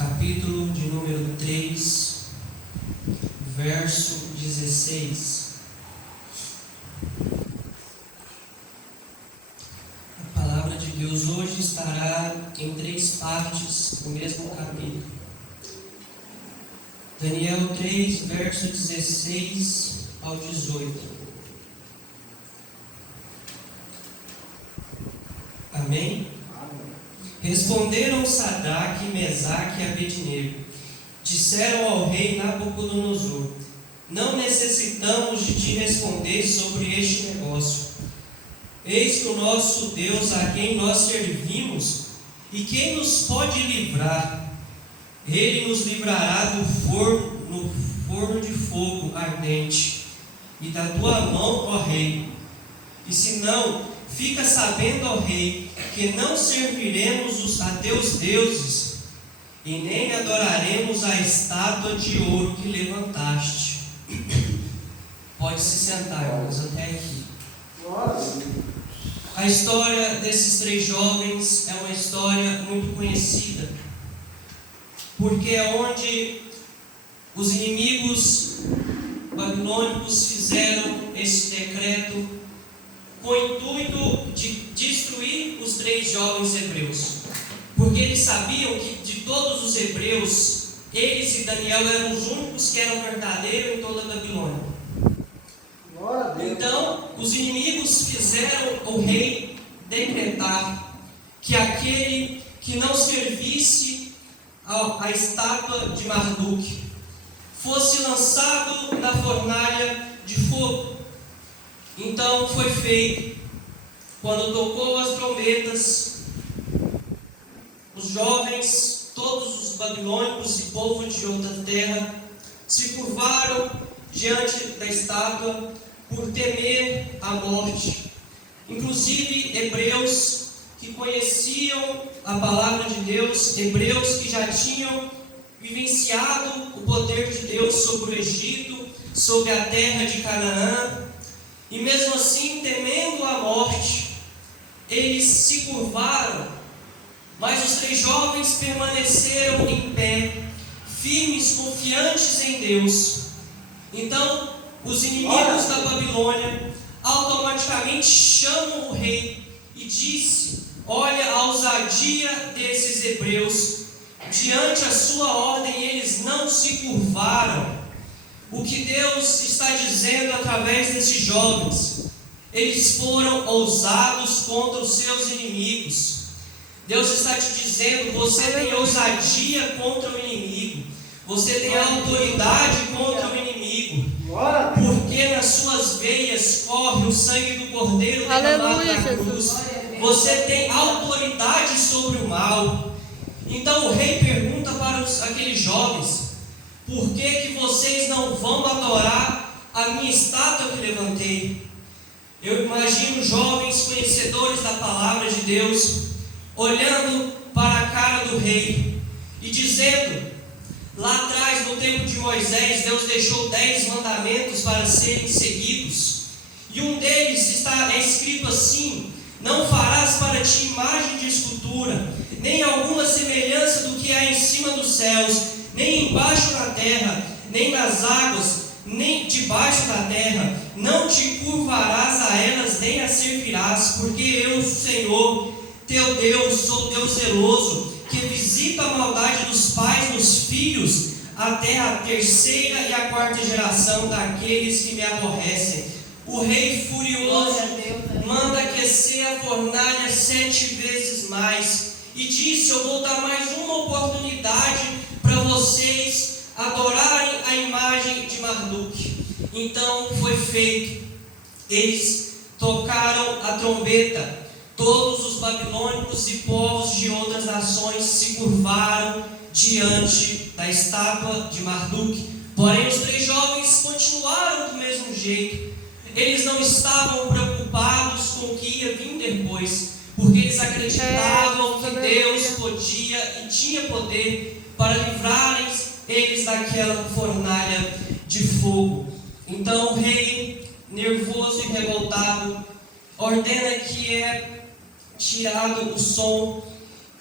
capítulo de número 3, verso 16. A palavra de Deus hoje estará em 3 partes no mesmo capítulo. Daniel 3, verso 16 ao 18. Amém? Responderam Sadraque, Mesaque e Abednego. Disseram ao rei Nabucodonosor: não necessitamos de te responder sobre este negócio. Eis que o nosso Deus, a quem nós servimos, e quem nos pode livrar, Ele nos livrará do forno de fogo ardente, e da tua mão, ó rei. E se não, fica sabendo, ó rei, que não serviremos a teus deuses, e nem adoraremos a estátua de ouro que levantaste. Pode se sentar, irmãos, até aqui. A história desses 3 jovens é uma história muito conhecida, porque é onde os inimigos babilônicos fizeram esse decreto com o intuito de destruir os 3 jovens hebreus, porque eles sabiam que de todos os hebreus, eles e Daniel eram os únicos que eram verdadeiros em toda a Babilônia. Então, os inimigos fizeram o rei decretar que aquele que não servisse à estátua de Marduk fosse lançado na fornalha de fogo. Então foi feito. Quando tocou as trombetas, os jovens, todos os babilônicos e povo de outra terra, se curvaram diante da estátua por temer a morte. Inclusive hebreus que conheciam a palavra de Deus, hebreus que já tinham vivenciado o poder de Deus sobre o Egito, sobre a terra de Canaã, e mesmo assim, temendo a morte, eles se curvaram, mas os 3 jovens permaneceram em pé, firmes, confiantes em Deus. Então, os inimigos da Babilônia automaticamente chamam o rei e disse: olha a ousadia desses hebreus, diante a sua ordem eles não se curvaram. O que Deus está dizendo através desses jovens: eles foram ousados contra os seus inimigos. Deus está te dizendo: você tem ousadia contra o inimigo, você tem autoridade contra o inimigo, porque nas suas veias corre o sangue do Cordeiro derramado na cruz. Você tem autoridade sobre o mal. Então o rei pergunta para aqueles jovens: por que vocês não vão adorar a minha estátua que levantei? Eu imagino jovens conhecedores da palavra de Deus olhando para a cara do rei e dizendo: lá atrás, no tempo de Moisés, Deus deixou 10 mandamentos para serem seguidos, e um deles está escrito assim: não farás para ti imagem de escultura, nem alguma semelhança do que há em cima dos céus, nem embaixo da terra, nem nas águas, nem debaixo da terra. Não te curvarás a elas, nem as servirás, porque eu, Senhor, teu Deus, sou Deus zeloso, que visita a maldade dos pais nos filhos, até a 3ª e a 4ª geração daqueles que me aborrecem. O rei furioso manda aquecer a fornalha 7 vezes mais, e disse: eu vou dar mais uma oportunidade para vocês adorarem a imagem de Marduk. Então foi feito. Eles tocaram a trombeta. Todos os babilônicos e povos de outras nações se curvaram diante da estátua de Marduk. Porém, os 3 jovens continuaram do mesmo jeito. Eles não estavam preocupados com o que ia vir depois, porque eles acreditavam que Deus podia e tinha poder para livrarem eles daquela fornalha de fogo. Então o rei, nervoso e revoltado, ordena que é tirado o som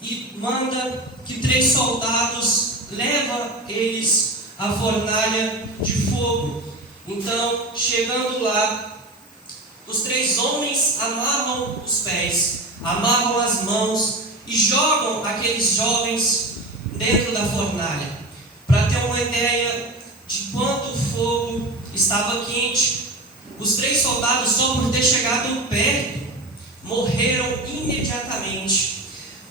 e manda que 3 soldados levam eles à fornalha de fogo. Então, chegando lá, os 3 homens amarram os pés, amarram as mãos e jogam aqueles jovens dentro da fornalha. Para ter uma ideia de quanto o fogo estava quente, os 3 soldados, só por ter chegado perto, morreram imediatamente.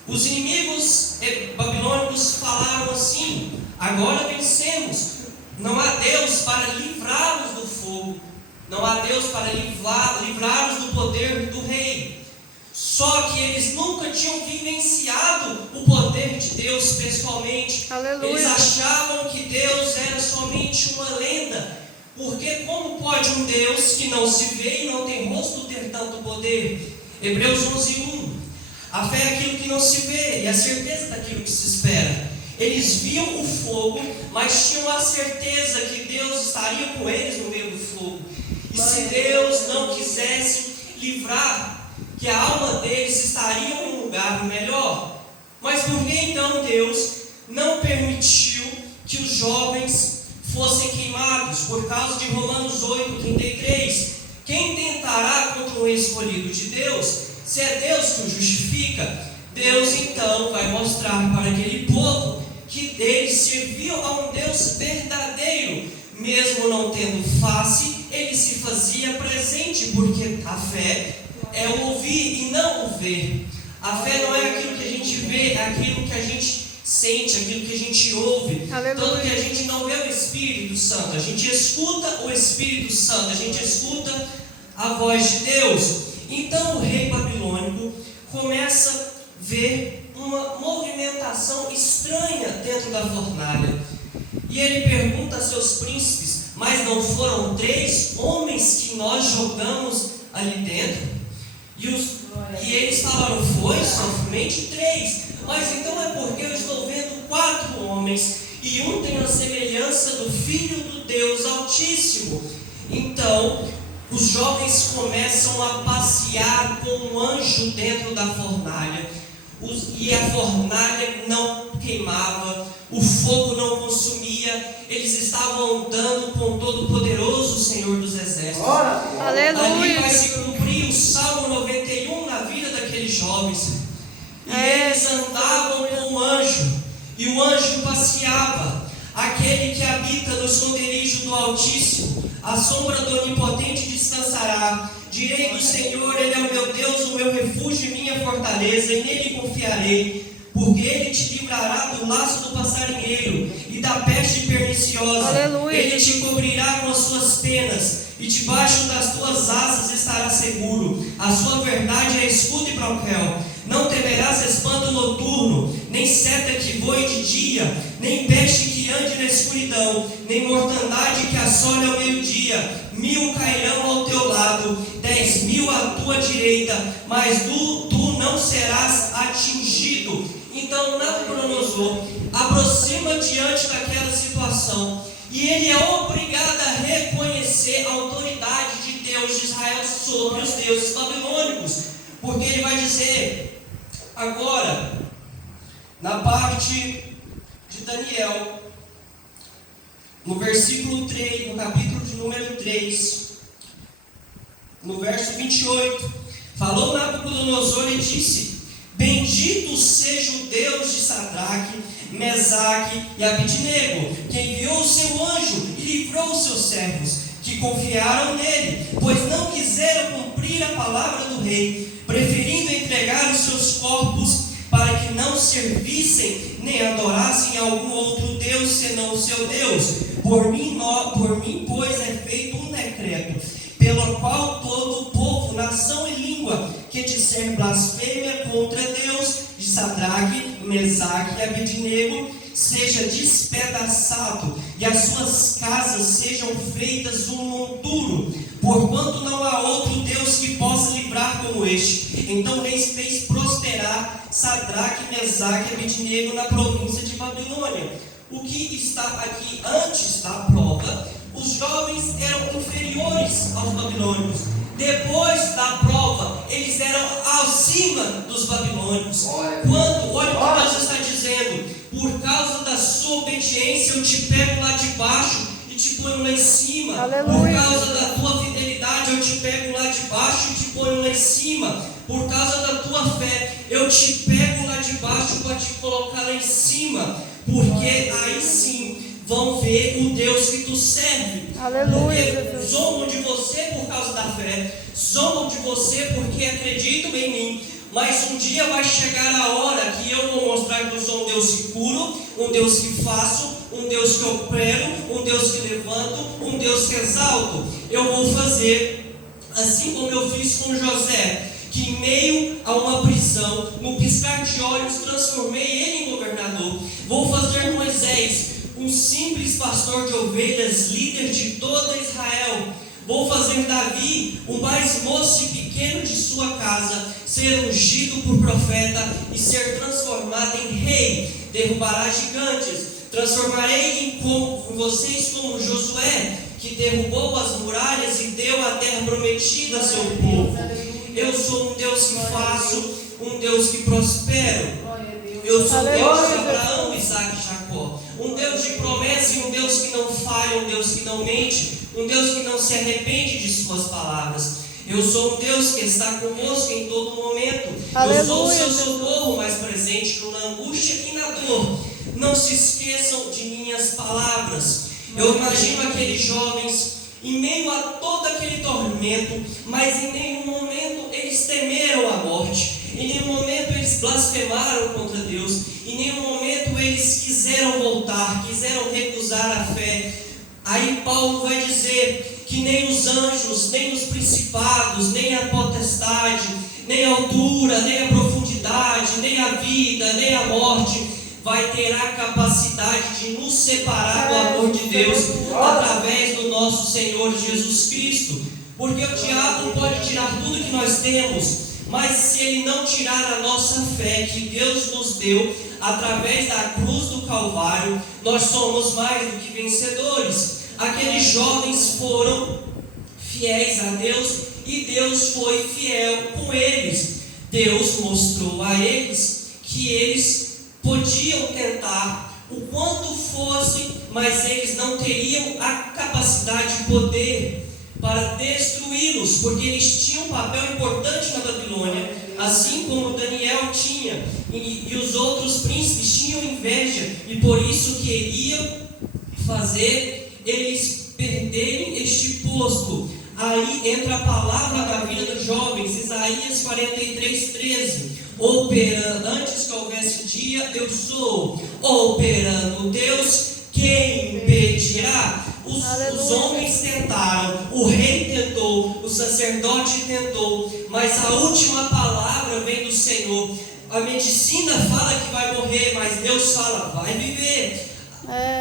Os inimigos babilônicos falaram assim: agora vencemos, não há Deus para livrá-los do fogo, não há Deus para livrá-los do poder do rei. Só que eles nunca tinham vivenciado o poder de Deus pessoalmente. Aleluia. Eles achavam que Deus era somente uma lenda. Porque como pode um Deus que não se vê e não tem rosto ter tanto poder? Hebreus 11:1. A fé é aquilo que não se vê e a certeza daquilo que se espera. Eles viam o fogo, mas tinham a certeza que Deus estaria com eles no meio do fogo. E se Deus não quisesse livrar, que a alma deles estaria em um lugar melhor. Mas por que então Deus não permitiu que os jovens fossem queimados? Por causa de Romanos 8:33. Quem tentará contra o escolhido de Deus? Se é Deus que o justifica, Deus então vai mostrar para aquele povo que eles serviam a um Deus verdadeiro. Mesmo não tendo face, ele se fazia presente, porque a fé é o ouvir e não o ver. A fé não é aquilo que a gente vê, é aquilo que a gente sente, aquilo que a gente ouve. Tanto que a gente não vê o Espírito Santo, a gente escuta o Espírito Santo, a gente escuta a voz de Deus. Então o rei babilônico começa a ver uma movimentação estranha dentro da fornalha. E ele pergunta a seus príncipes: mas não foram 3 homens que nós jogamos ali dentro? E eles falaram: foi somente 3. Mas então é porque eu estou vendo 4 homens, e um tem a semelhança do Filho do Deus Altíssimo. Então os jovens começam a passear com um anjo dentro da fornalha, e a fornalha não queimava, o fogo não consumia, eles estavam andando com o Todo-Poderoso Senhor dos Exércitos. Aleluia. Ali vai se cumprir o Salmo 91 na vida daqueles jovens. E eles andavam com o anjo, e o anjo passeava. Aquele que habita no esconderijo do Altíssimo, a sombra do Onipotente descansará. Direi do Senhor: Ele é o meu Deus, o meu refúgio e minha fortaleza, e nele confiarei. Porque Ele te livrará do laço do passarinheiro e da peste perniciosa. Aleluia. Ele te cobrirá com as suas penas, e debaixo das tuas asas estará seguro. A sua verdade é escudo e broquel. Não temerás espanto noturno, nem seta que voe de dia, nem peste que ande na escuridão, nem mortandade que assole ao meio-dia. 1000 cairão ao teu lado, 10.000 à tua direita, mas tu não serás atingido. Então Nabucodonosor aproxima diante daquela situação, e ele é obrigado a reconhecer a autoridade de Deus de Israel sobre os deuses babilônicos, porque ele vai dizer agora, na parte de Daniel, no versículo 3, no capítulo de número 3, no verso 28, falou Nabucodonosor e disse: bendito seja o Deus de Sadraque, Mesaque e Abidnego, que enviou o seu anjo e livrou os seus servos, que confiaram nele, pois não quiseram cumprir a palavra do rei, preferindo entregar os seus corpos para que não servissem nem adorassem algum outro Deus senão o seu Deus. Por mim, pois, é feito um decreto, pelo qual todo o povo, nação e língua que disser blasfêmia contra Deus de Sadraque, Mesaque e Abidnego seja despedaçado, e as suas casas sejam feitas um monturo, porquanto não há outro Deus que possa livrar como este. Então o rei fez prosperar Sadraque, Mesaque e Abidnego na província de Babilônia. O que está aqui antes da prova, os jovens eram inferiores aos babilônicos. Depois da prova, eles eram acima dos babilônios. Olha o que Deus está dizendo: por causa da sua obediência, eu te pego lá de baixo e te ponho lá em cima. Aleluia. Por causa da tua fidelidade, eu te pego lá de baixo e te ponho lá em cima. Por causa da tua fé, eu te pego lá de baixo para te colocar lá em cima. Porque aí sim vão ver o Deus que tu serve. Aleluia. Porque zombam de você por causa da fé, zombam de você porque acreditam em mim. Mas um dia vai chegar a hora que eu vou mostrar que eu sou um Deus que curo, um Deus que faço, um Deus que opero, um Deus que levanto, um Deus que exalto. Eu vou fazer assim como eu fiz com José, que em meio a uma prisão, no piscar de olhos, transformei ele em governador. Vou fazer Moisés, um simples pastor de ovelhas, líder de toda Israel. Vou fazer Davi, o mais moço e pequeno de sua casa, ser ungido por profeta e ser transformado em rei. Derrubará gigantes. Transformarei em vocês como Josué, que derrubou as muralhas e deu a terra prometida a seu povo. Eu sou um Deus que faço, um Deus que prospero. Eu sou Deus de Abraão, Isaac e Jacó. Um Deus de promessa e um Deus que não falha, um Deus que não mente, um Deus que não se arrepende de suas palavras. Eu sou um Deus que está convosco em todo momento. Aleluia. Eu sou o seu socorro mais presente na angústia e na dor. Não se esqueçam de minhas palavras. Eu imagino aqueles jovens em meio a todo aquele tormento, mas em nenhum momento eles temeram a morte. Em nenhum momento eles blasfemaram contra Deus. Em nenhum momento eles quiseram voltar, quiseram recusar a fé. Aí Paulo vai dizer que nem os anjos, nem os principados, nem a potestade, nem a altura, nem a profundidade, nem a vida, nem a morte vai ter a capacidade de nos separar do amor de Deus através do nosso Senhor Jesus Cristo. Porque o diabo pode tirar tudo que nós temos, mas se ele não tirar a nossa fé que Deus nos deu através da cruz do Calvário, nós somos mais do que vencedores. Aqueles jovens foram fiéis a Deus e Deus foi fiel com eles. Deus mostrou a eles que eles podiam tentar o quanto fosse, mas eles não teriam a capacidade de poder para destruí-los, porque eles tinham um papel importante na Babilônia, assim como Daniel tinha, e os outros príncipes tinham inveja, e por isso queriam fazer eles perderem este posto. Aí entra a palavra na vida dos jovens, Isaías 43:13. Operando, antes que houvesse dia, eu sou. Operando Deus, quem impedirá? Os homens tentaram, o rei tentou, o sacerdote tentou, mas a última palavra vem do Senhor. A medicina fala que vai morrer, mas Deus fala, vai viver.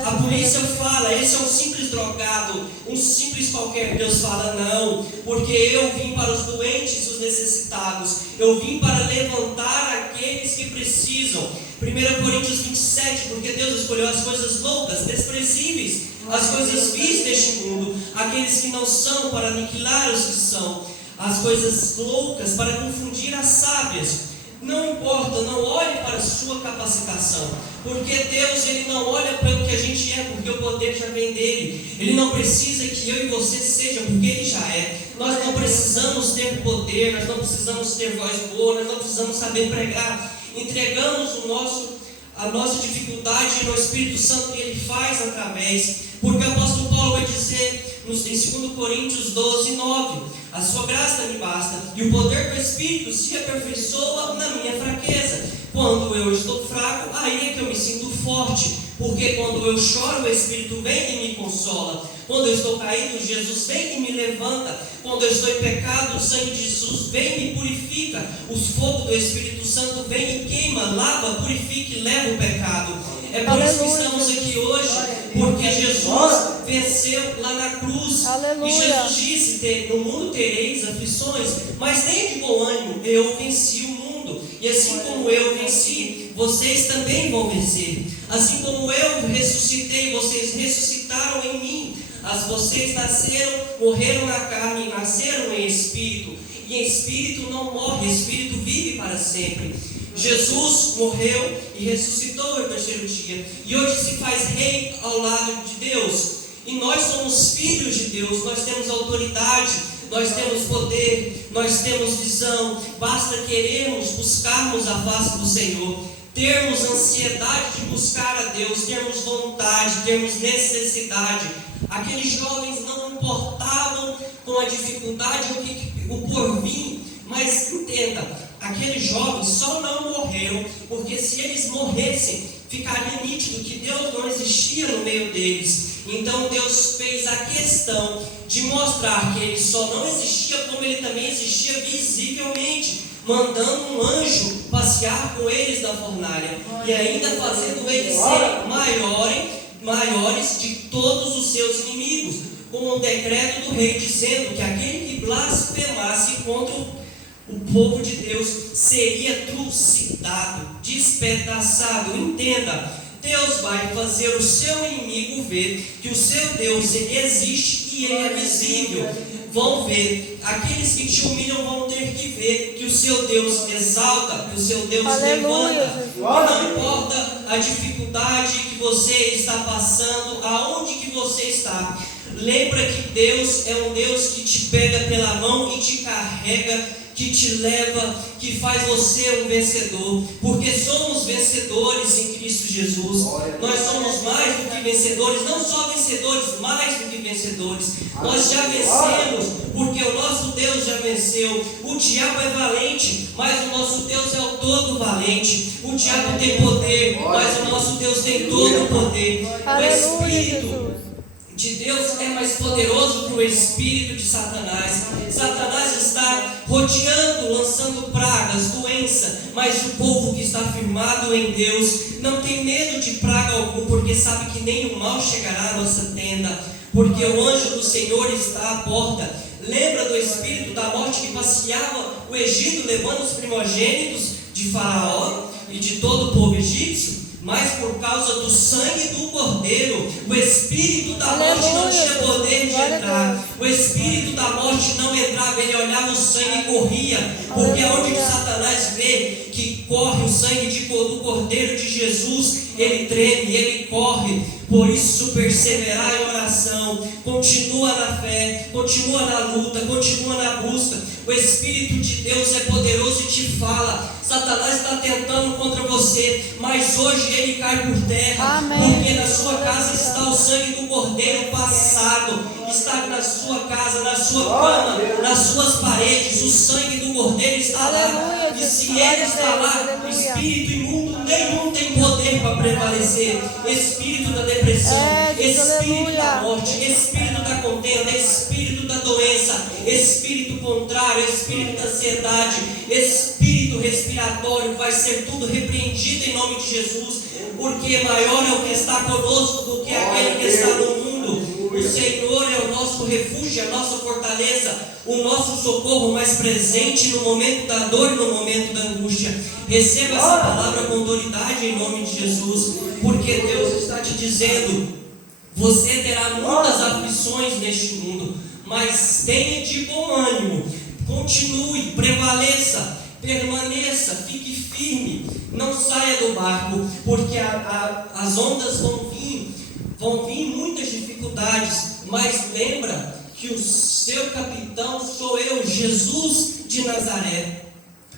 A polícia fala, esse é um simples drogado, um simples qualquer. Deus fala, não, porque eu vim para os doentes e os necessitados, eu vim para levantar aqueles que precisam. 1 Coríntios 27, porque Deus escolheu as coisas loucas, desprezíveis, as coisas vis deste mundo, aqueles que não são, para aniquilar os que são, as coisas loucas para confundir as sábias. Não importa, não olhe para a sua capacitação, porque Deus ele não olha para o que a gente é, porque o poder já vem dele. Ele não precisa que eu e você sejam, porque ele já é. Nós não precisamos ter poder, nós não precisamos ter voz boa, nós não precisamos saber pregar. Entregamos a nossa dificuldade no Espírito Santo que ele faz através, porque o apóstolo Paulo vai dizer em 2 Coríntios 12:9, a sua graça me basta, e o poder do Espírito se aperfeiçoa na minha fraqueza. Quando eu estou fraco, aí é que eu me sinto forte, porque quando eu choro, o Espírito vem e me consola. Quando eu estou caído, Jesus vem e me levanta. Quando eu estou em pecado, o sangue de Jesus vem e me purifica. O fogo do Espírito Santo vem e queima, lava, purifica e leva o pecado. É por isso que estamos aqui hoje, porque Jesus venceu lá na cruz. Aleluia. E Jesus disse, no mundo tereis aflições, mas nem de bom ânimo, eu venci o mundo. E assim como eu venci, vocês também vão vencer. Assim como eu ressuscitei, vocês ressuscitaram em mim. Vocês nasceram, morreram na carne, nasceram em espírito. E em espírito não morre, espírito vive para sempre. Jesus morreu e ressuscitou no terceiro dia. E hoje se faz rei ao lado de Deus. E nós somos filhos de Deus, nós temos autoridade, nós temos poder, nós temos visão. Basta querermos buscarmos a face do Senhor, termos ansiedade de buscar a Deus, termos vontade, termos necessidade. Aqueles jovens não importavam com a dificuldade o porvir, mas entenda, aqueles jovens só não morreram porque se eles morressem, ficaria nítido que Deus não existia no meio deles. Então Deus fez a questão de mostrar que Ele só não existia, como Ele também existia visivelmente, mandando um anjo passear com eles na fornalha, e ainda fazendo eles serem maiores de todos os seus inimigos, com o decreto do rei, dizendo que aquele que blasfemasse contra o povo de Deus seria trucidado, despedaçado. Entenda, Deus vai fazer o seu inimigo ver que o seu Deus existe e Ele é visível. Vão ver, aqueles que te humilham vão ter que ver que o seu Deus exalta, que o seu Deus levanta. E não importa a dificuldade que você está passando, aonde que você está. Lembra que Deus é um Deus que te pega pela mão e te carrega, que te leva, que faz você um vencedor, porque somos vencedores em Cristo Jesus. Nós somos mais do que vencedores, não só vencedores, mais do que vencedores. Nós já vencemos, porque o nosso Deus já venceu. O diabo é valente, mas o nosso Deus é o todo valente. O diabo tem poder, mas o nosso Deus tem todo o poder. O Espírito de Deus é mais poderoso que o espírito de Satanás. Satanás está rodeando, lançando pragas, doença, mas o povo que está firmado em Deus não tem medo de praga algum, porque sabe que nem o mal chegará à nossa tenda, porque o anjo do Senhor está à porta. Lembra do espírito da morte que passeava o Egito, levando os primogênitos de Faraó e de todo o povo egípcio? Mas por causa do sangue do Cordeiro, o espírito da morte não tinha poder de entrar. O espírito da morte não entrava, ele olhava o sangue e corria. Porque onde Satanás vê que corre o sangue do Cordeiro de Jesus, ele treme, ele corre. Por isso perseverar em oração, continua na fé, continua na luta, continua na busca. O Espírito de Deus é poderoso e te fala: Satanás está tentando contra você, mas hoje ele cai por terra. Amém. Porque na sua casa está o sangue do Cordeiro passado, está na sua casa, na sua cama, nas suas paredes, o sangue do Cordeiro está lá. E se ele está lá, o espírito imundo nenhum tem poder para prevalecer. Espírito da depressão, espírito da morte, espírito da contenda, espírito da doença, espírito contrário, espírito da ansiedade, espírito respiratório, vai ser tudo repreendido em nome de Jesus, porque maior é o que está conosco do que aquele que está no mundo. O Senhor é o nosso refúgio, a nossa fortaleza, o nosso socorro mais presente no momento da dor e no momento da angústia. Receba essa palavra com autoridade em nome de Jesus, porque Deus está te dizendo: você terá muitas aflições neste mundo, mas tenha de bom ânimo, continue, prevaleça, permaneça, fique firme, não saia do barco, porque as ondas vão vir muitas dificuldades, mas lembra que o seu capitão sou eu, Jesus de Nazaré.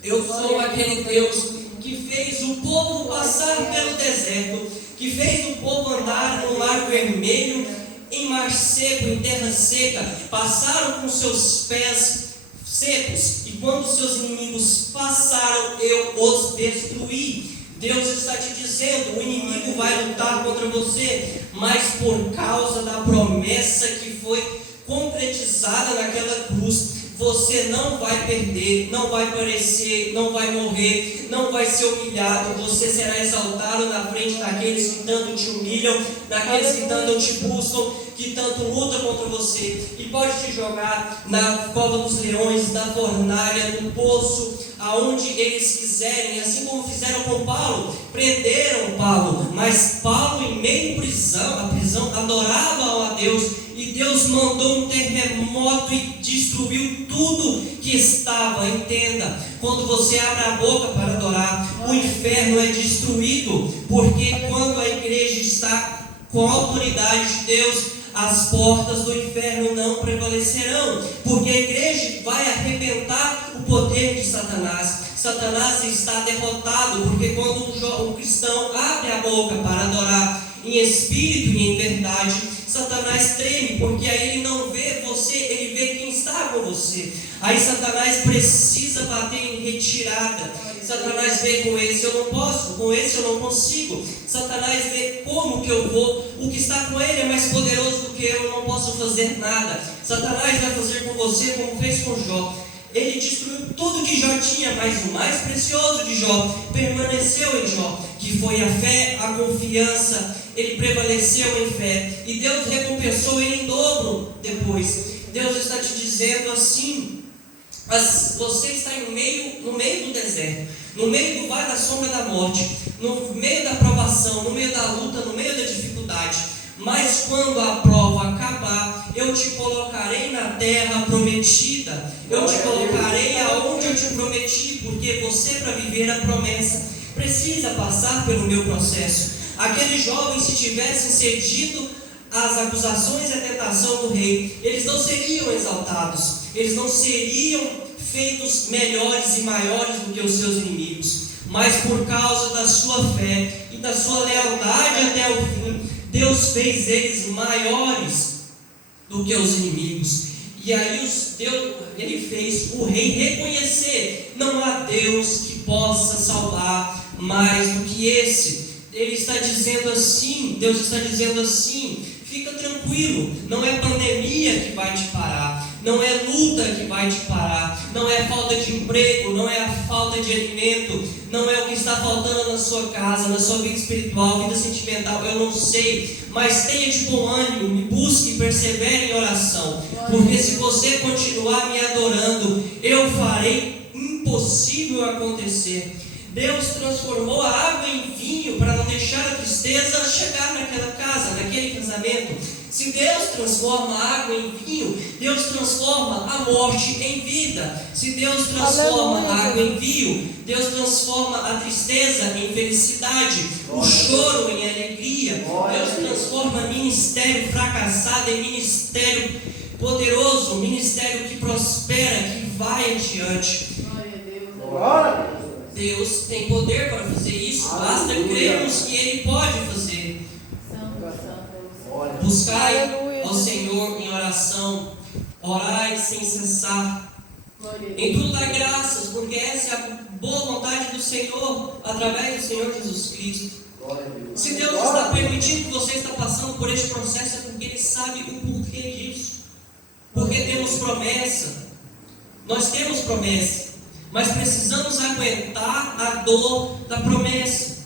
Eu sou aquele Deus que fez o povo passar pelo deserto, que fez o povo andar no mar vermelho, em mar seco, em terra seca. Passaram com seus pés secos, e quando seus inimigos passaram, eu os destruí. Deus está te dizendo: o inimigo vai lutar contra você, mas por causa da promessa que foi concretizada naquela cruz, você não vai perder, não vai perecer, não vai morrer, não vai ser humilhado. Você será exaltado na frente daqueles que tanto te humilham, daqueles que tanto te buscam, que tanto lutam contra você. E pode te jogar na cova dos leões, na fornalha, no poço, aonde eles quiserem, assim como fizeram com Paulo. Prenderam Paulo, mas Paulo, em meio à prisão, adorava a Deus, e Deus mandou um terremoto e destruiu tudo que estava. Entenda, quando você abre a boca para adorar, o inferno é destruído, porque quando a igreja está com a autoridade de Deus, as portas do inferno não prevalecerão, porque a igreja vai arrebentar o poder de Satanás. Satanás está derrotado, porque quando um cristão abre a boca para adorar em espírito e em verdade, Satanás treme, porque aí ele não vê você, ele vê quem está com você. Aí Satanás precisa bater em retirada. Satanás vê: com esse eu não posso, com esse eu não consigo. Satanás vê: como que eu vou? O que está com ele é mais poderoso do que eu não posso fazer nada. Satanás vai fazer com você como fez com Jó. Ele destruiu tudo que Jó tinha, mas o mais precioso de Jó permaneceu em Jó, que foi a fé, a confiança. Ele prevaleceu em fé, e Deus recompensou ele em dobro depois. Deus está te dizendo assim: você está no meio do deserto, no meio do vale da sombra da morte, no meio da provação, no meio da luta, no meio da dificuldade. Mas quando a prova acabar, eu te colocarei na terra prometida. Eu te colocarei aonde eu te prometi, porque você, para viver a promessa, precisa passar pelo meu processo. Aqueles jovens, se tivessem cedido às acusações e à tentação do rei, eles não seriam exaltados, eles não seriam feitos melhores e maiores do que os seus inimigos. Mas por causa da sua fé e da sua lealdade até o fim, Deus fez eles maiores do que os inimigos. E aí ele fez o rei reconhecer: não há Deus que possa salvar mais do que esse. Ele está dizendo assim, Deus está dizendo assim: fica tranquilo, não é pandemia que vai te parar, não é luta que vai te parar, não é falta de emprego, não é a falta de alimento, não é o que está faltando na sua casa, na sua vida espiritual, vida sentimental, eu não sei, mas tenha de bom ânimo, me busque e persevere em oração, porque se você continuar me adorando, eu farei impossível acontecer. Deus transformou a água em vinho para não deixar a tristeza chegar naquela casa, naquele casamento. Se Deus transforma a água em vinho, Deus transforma a morte em vida. Se Deus transforma a água em vinho, Deus transforma a tristeza em felicidade, o choro em alegria. Deus transforma ministério fracassado em ministério poderoso, ministério que prospera, que vai adiante. Deus tem poder para fazer isso, basta crermos que Ele pode fazer. Buscai ao Senhor em oração, orai sem cessar. Em tudo dá graças, porque essa é a boa vontade do Senhor, através do Senhor Jesus Cristo. Se Deus está permitindo que você está passando por este processo, é porque Ele sabe o porquê disso. Porque temos promessa, nós temos promessa, mas precisamos aguentar a dor da promessa,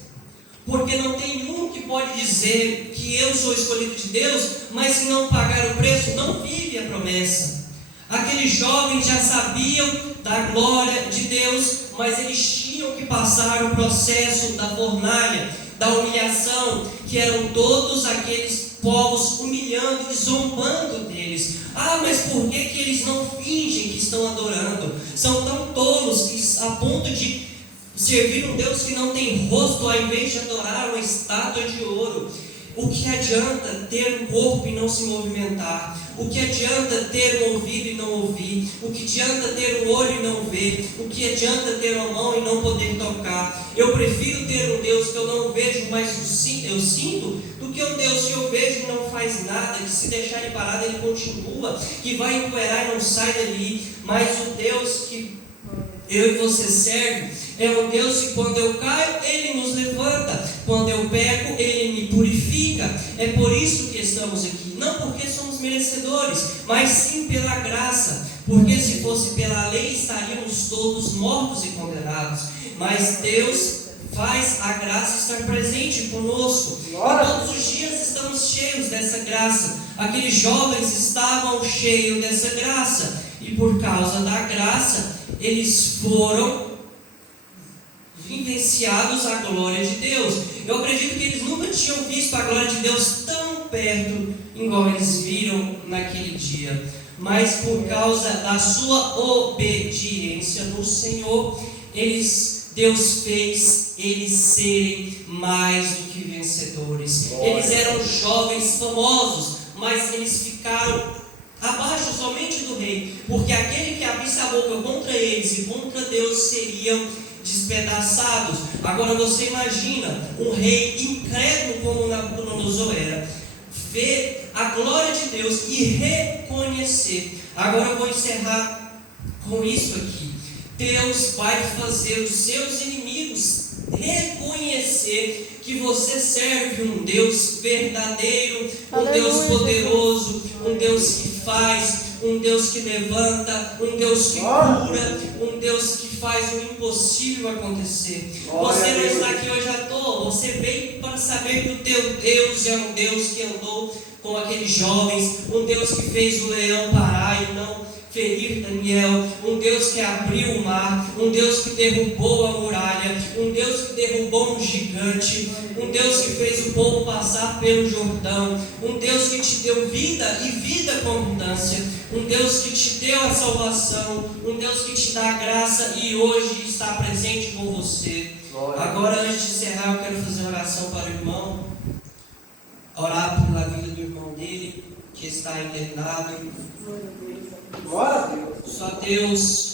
porque não tem um que pode dizer que eu sou escolhido de Deus, mas se não pagar o preço, não vive a promessa. Aqueles jovens já sabiam da glória de Deus, mas eles tinham que passar o processo da fornalha, da humilhação, que eram todos aqueles povos humilhando e zombando deles. Ah, mas por que eles não fingem que estão adorando? São tão tolos que, a ponto de servir um Deus que não tem rosto, ao invés de adorar uma estátua de ouro. O que adianta ter um corpo e não se movimentar? O que adianta ter um ouvido e não ouvir? O que adianta ter um olho e não ver? O que adianta ter uma mão e não poder tocar? Eu prefiro ter um Deus que eu não vejo, mas eu sinto, do que um Deus que eu vejo e não faz nada, que se deixar ele parado ele continua, que vai empoeirar e não sai dali. Mas o Deus que eu e você serve é um Deus que quando eu caio, Ele nos levanta, quando eu peco, Ele me purifica. É por isso que estamos aqui, não porque somos merecedores, mas sim pela graça, porque se fosse pela lei estaríamos todos mortos e condenados, mas Deus faz a graça estar presente conosco, e todos os dias estamos cheios dessa graça. Aqueles jovens estavam cheios dessa graça, e por causa da graça eles foram vivenciados a glória de Deus. Eu acredito que eles nunca tinham visto a glória de Deus tão perto perto, igual eles viram naquele dia. Mas por causa da sua obediência no Senhor, Deus fez eles serem mais do que vencedores. Eles eram jovens famosos, mas eles ficaram abaixo somente do rei, porque aquele que abrisse a boca contra eles e contra Deus seriam despedaçados. Agora você imagina um rei incrédulo como Nabucodonosor era, ver a glória de Deus e reconhecer. Agora eu vou encerrar com isso aqui. Deus vai fazer os seus inimigos reconhecer que você serve um Deus verdadeiro, um Deus poderoso, um Deus que faz, um Deus que levanta, um Deus que cura, um Deus que faz o impossível acontecer. Você não está aqui hoje à toa, você veio para saber que o teu Deus é um Deus que andou com aqueles jovens, um Deus que fez o leão parar e não ferir Daniel, um Deus que abriu o mar, um Deus que derrubou a muralha, um Deus que derrubou um gigante, um Deus que fez o povo passar pelo Jordão, um Deus que te deu vida e vida com abundância, um Deus que te deu a salvação, um Deus que te dá a graça e hoje está presente com você. Agora, antes de encerrar, eu quero fazer uma oração para o irmão, orar pela vida do irmão dele que está internado. Glória a Deus. Só Deus